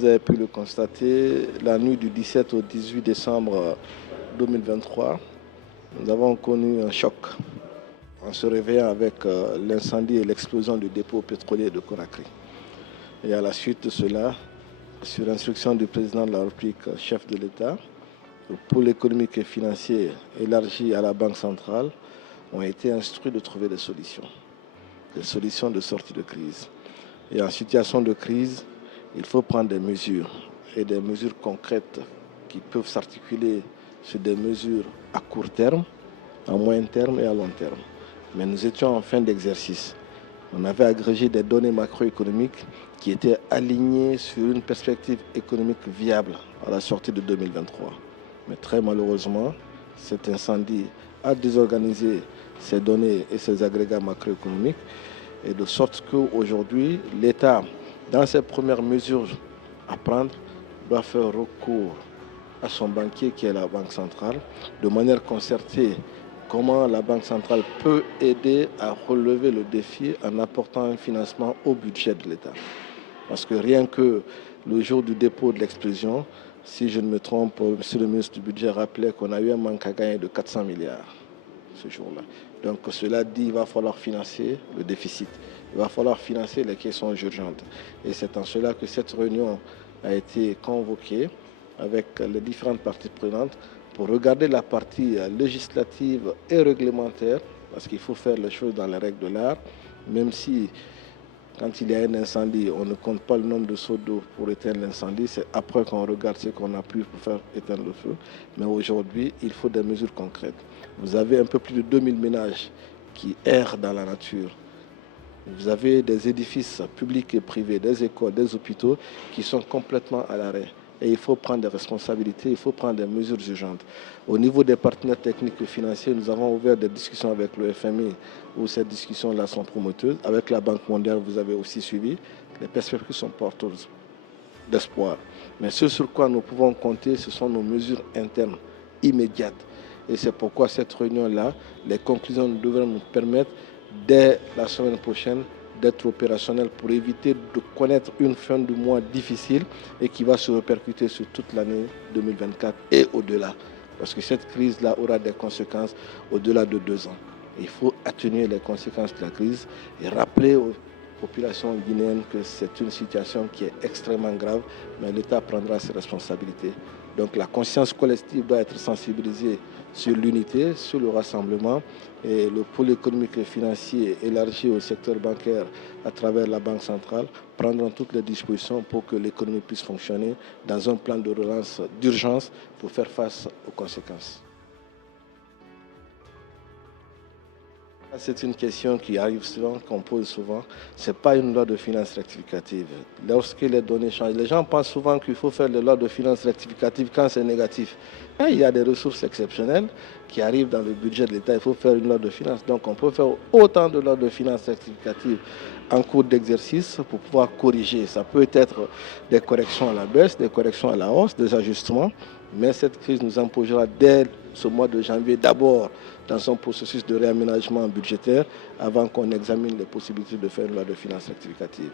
Vous avez pu le constater, la nuit du 17 au 18 décembre 2023, nous avons connu un choc en se réveillant avec l'incendie et l'explosion du dépôt pétrolier de Conakry. Et à la suite de cela, sur instruction du président de la République, chef de l'État, le pôle économique et financier élargi à la Banque centrale ont été instruits de trouver des solutions de sortie de crise. Et en situation de crise, il faut prendre des mesures, et des mesures concrètes qui peuvent s'articuler sur des mesures à court terme, à moyen terme et à long terme. Mais nous étions en fin d'exercice. On avait agrégé des données macroéconomiques qui étaient alignées sur une perspective économique viable à la sortie de 2023. Mais très malheureusement, cet incendie a désorganisé ces données et ces agrégats macroéconomiques, et de sorte qu'aujourd'hui, l'État, dans ses premières mesures à prendre, doit faire recours à son banquier qui est la Banque centrale, de manière concertée. Comment la Banque centrale peut aider à relever le défi en apportant un financement au budget de l'État. Parce que rien que le jour du dépôt de l'explosion, si je ne me trompe, monsieur le ministre du Budget rappelait qu'on a eu un manque à gagner de 400 milliards ce jour-là. Donc cela dit, il va falloir financer le déficit. Il va falloir financer les questions urgentes. Et c'est en cela que cette réunion a été convoquée avec les différentes parties prenantes pour regarder la partie législative et réglementaire, parce qu'il faut faire les choses dans les règles de l'art, même si quand il y a un incendie, on ne compte pas le nombre de seaux d'eau pour éteindre l'incendie, c'est après qu'on regarde ce qu'on a pu pour faire éteindre le feu. Mais aujourd'hui, il faut des mesures concrètes. Vous avez un peu plus de 2000 ménages qui errent dans la nature. Vous avez des édifices publics et privés, des écoles, des hôpitaux qui sont complètement à l'arrêt. Et il faut prendre des responsabilités, il faut prendre des mesures urgentes. Au niveau des partenaires techniques et financiers, nous avons ouvert des discussions avec le FMI, où ces discussions-là sont prometteuses. Avec la Banque mondiale, vous avez aussi suivi. Les perspectives sont porteuses d'espoir. Mais ce sur quoi nous pouvons compter, ce sont nos mesures internes immédiates. Et c'est pourquoi cette réunion-là, les conclusions devraient nous permettre, dès la semaine prochaine, d'être opérationnel pour éviter de connaître une fin de mois difficile et qui va se répercuter sur toute l'année 2024 et au-delà. Parce que cette crise-là aura des conséquences au-delà de 2 ans. Il faut atténuer les conséquences de la crise et rappeler aux populations guinéennes que c'est une situation qui est extrêmement grave, mais l'État prendra ses responsabilités. Donc la conscience collective doit être sensibilisée sur l'unité, sur le rassemblement, et le pôle économique et financier élargi au secteur bancaire à travers la Banque centrale prendront toutes les dispositions pour que l'économie puisse fonctionner dans un plan de relance d'urgence pour faire face aux conséquences. C'est une question qui arrive souvent, qu'on pose souvent. Ce n'est pas une loi de finances rectificative. Lorsque les données changent, les gens pensent souvent qu'il faut faire des lois de finances rectificatives quand c'est négatif. Et il y a des ressources exceptionnelles qui arrivent dans le budget de l'État. Il faut faire une loi de finances. Donc on peut faire autant de lois de finances rectificatives en cours d'exercice pour pouvoir corriger. Ça peut être des corrections à la baisse, des corrections à la hausse, des ajustements. Mais cette crise nous imposera dès ce mois de janvier d'abord dans un processus de réaménagement budgétaire avant qu'on examine les possibilités de faire une loi de finances rectificative.